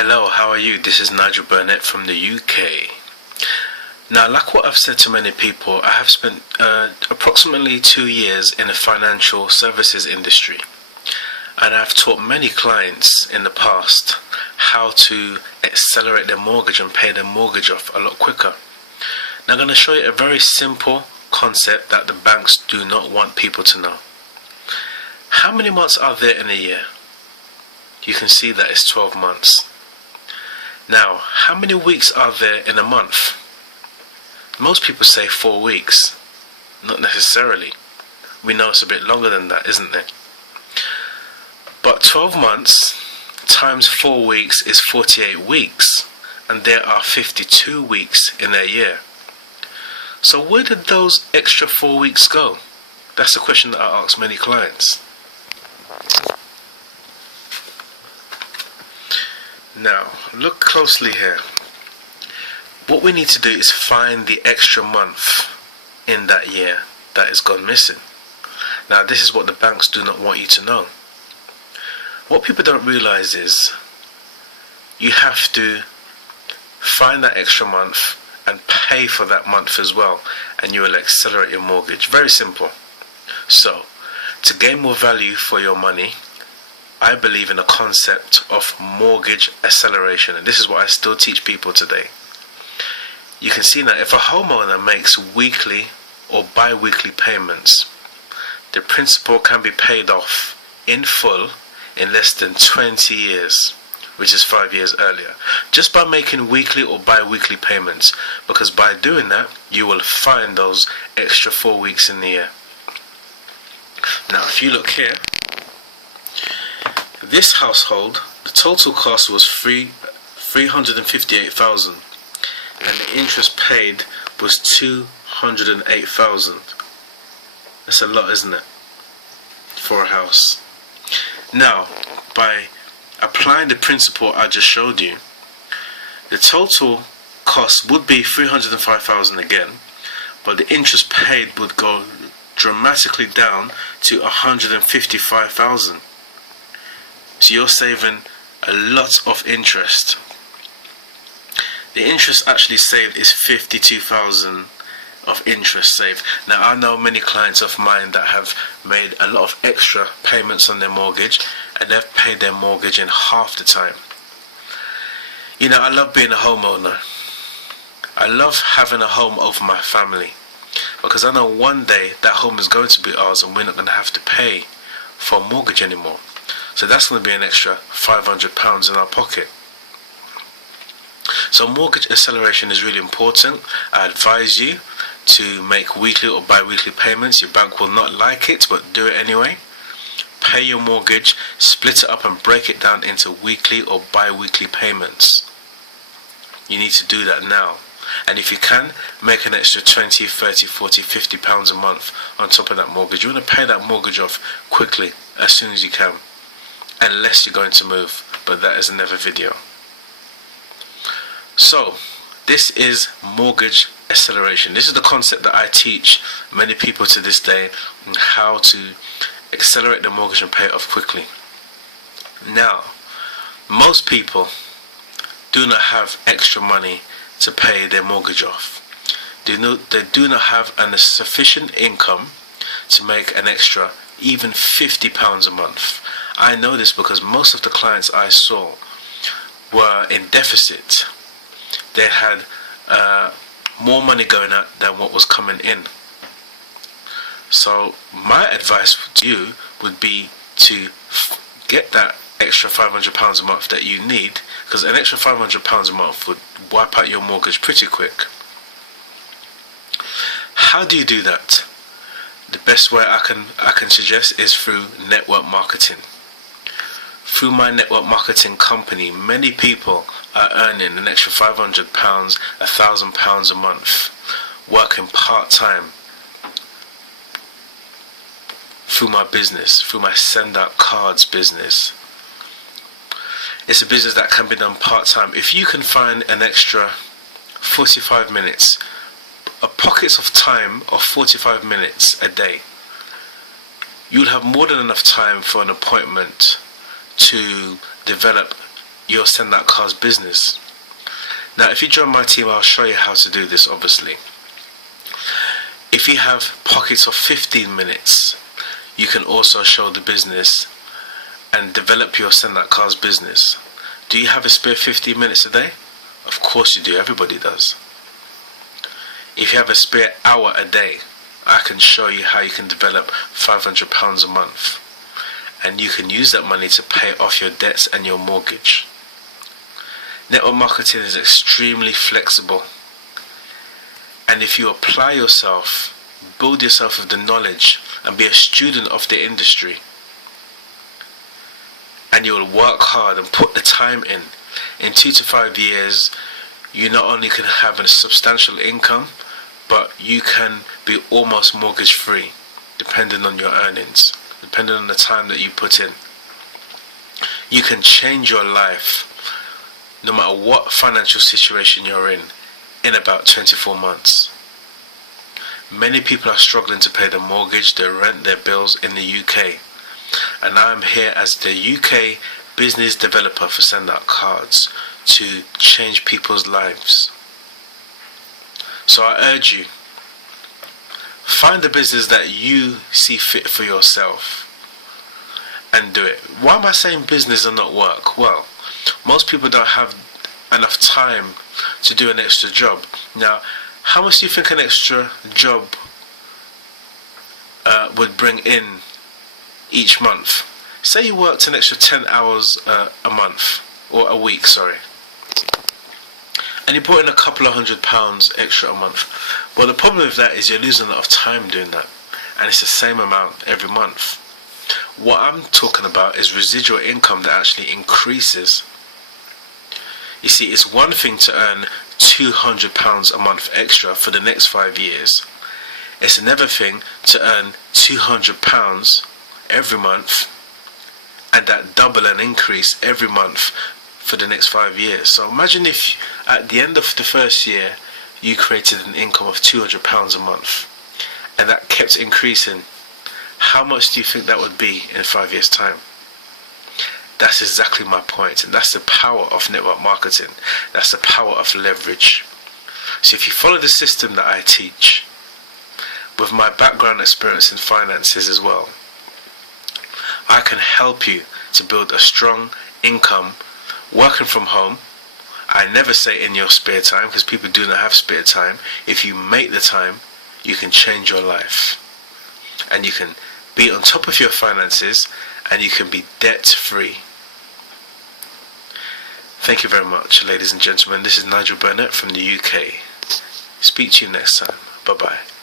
Hello, how are you? This is Nigel Burnett from the UK. Now, like what I've said to many people, I have spent approximately 2 years in the financial services industry. And I've taught many clients in the past how to accelerate their mortgage and pay their mortgage off a lot quicker. Now, I'm going to show you a very simple concept that the banks do not want people to know. How many months are there in a year? You can see that it's 12 months. Now, how many weeks are there in a month? Most people say 4 weeks. Not necessarily. We know it's a bit longer than that, isn't it? But 12 months times 4 weeks is 48 weeks, and there are 52 weeks in a year. So where did those extra 4 weeks go? That's the question that I ask many clients. Now, look closely here. What we need to do is find the extra month in that year that has gone missing. Now, this is what the banks do not want you to know. What people don't realize is you have to find that extra month and pay for that month as well, and you will accelerate your mortgage. Very simple. So, to gain more value for your money, I believe in a concept of mortgage acceleration, and this is what I still teach people today. You can see that if a homeowner makes weekly or bi-weekly payments, the principal can be paid off in full in less than 20 years, which is 5 years earlier, just by making weekly or bi-weekly payments, because by doing that, you will find those extra 4 weeks in the year. Now, if you look here, this household, the total cost was $358,000, and the interest paid was $208,000. That's a lot, isn't it, for a house? Now, by applying the principle I just showed you, the total cost would be $305,000 again, but the interest paid would go dramatically down to $155,000. So you're saving a lot of interest. The interest actually saved is $52,000 of interest saved. Now, I know many clients of mine that have made a lot of extra payments on their mortgage, and they've paid their mortgage in half the time. You know, I love being a homeowner. I love having a home over my family, because I know one day that home is going to be ours and we're not going to have to pay for a mortgage anymore. So that's going to be an extra £500 in our pocket. So mortgage acceleration is really important. I advise you to make weekly or bi-weekly payments. Your bank will not like it, but do it anyway. Pay your mortgage, split it up and break it down into weekly or bi-weekly payments. You need to do that now. And if you can, make an extra 20, 30, 40, 50 pounds a month on top of that mortgage. You want to pay that mortgage off quickly, as soon as you can. Unless you're going to move, but that is another video. So, this is mortgage acceleration. This is the concept that I teach many people to this day on how to accelerate the mortgage and pay it off quickly. Now, most people do not have extra money to pay their mortgage off. They do not have a sufficient income to make an extra even £50 a month. I know this because most of the clients I saw were in deficit. They had more money going out than what was coming in. So my advice to you would be to get that extra £500 a month that you need, because an extra £500 a month would wipe out your mortgage pretty quick. How do you do that? The best way I can suggest is through network marketing. Through my network marketing company, many people are earning an extra £500, £1,000 a month, working part-time through my business, through my send out cards business. It's a business that can be done part-time. If you can find an extra 45 minutes, pockets of time of 45 minutes a day, you'll have more than enough time for an appointment to develop your Send That Cars business. Now, if you join my team, I'll show you how to do this, obviously. If you have pockets of 15 minutes, you can also show the business and develop your Send That Cars business. Do you have a spare 15 minutes a day? Of course you do, everybody does. If you have a spare hour a day, I can show you how you can develop £500 a month. And you can use that money to pay off your debts and your mortgage. Network marketing is extremely flexible. And if you apply yourself, build yourself with the knowledge, and be a student of the industry, and you will work hard and put the time in 2 to 5 years, you not only can have a substantial income, but you can be almost mortgage free, depending on your earnings, depending on the time that you put in. You can change your life, no matter what financial situation you're in about 24 months. Many people are struggling to pay their mortgage, their rent, their bills in the UK. And I'm here as the UK business developer for Send That Cards to change people's lives. So I urge you, find the business that you see fit for yourself and do it. Why am I saying business and not work? Well, most people don't have enough time to do an extra job. Now, how much do you think an extra job would bring in each month? Say you worked an extra 10 hours a month, or a week, sorry, and you brought in a couple of £100 extra a month. Well, the problem with that is you're losing a lot of time doing that, and it's the same amount every month. What I'm talking about is residual income that actually increases. You see, it's one thing to earn £200 a month extra for the next 5 years. It's another thing to earn £200 every month, and that double and increase every month for the next 5 years. So imagine if at the end of the first year you created an income of £200 a month, and that kept increasing. How much do you think that would be in 5 years' time? That's exactly my point, and that's the power of network marketing. That's the power of leverage. So if you follow the system that I teach, with my background experience in finances as well, I can help you to build a strong income working from home. I never say in your spare time, because people do not have spare time. If you make the time, you can change your life, and you can be on top of your finances, and you can be debt free. Thank you very much, ladies and gentlemen. This is Nigel Burnett from the UK. Speak to you next time. Bye bye.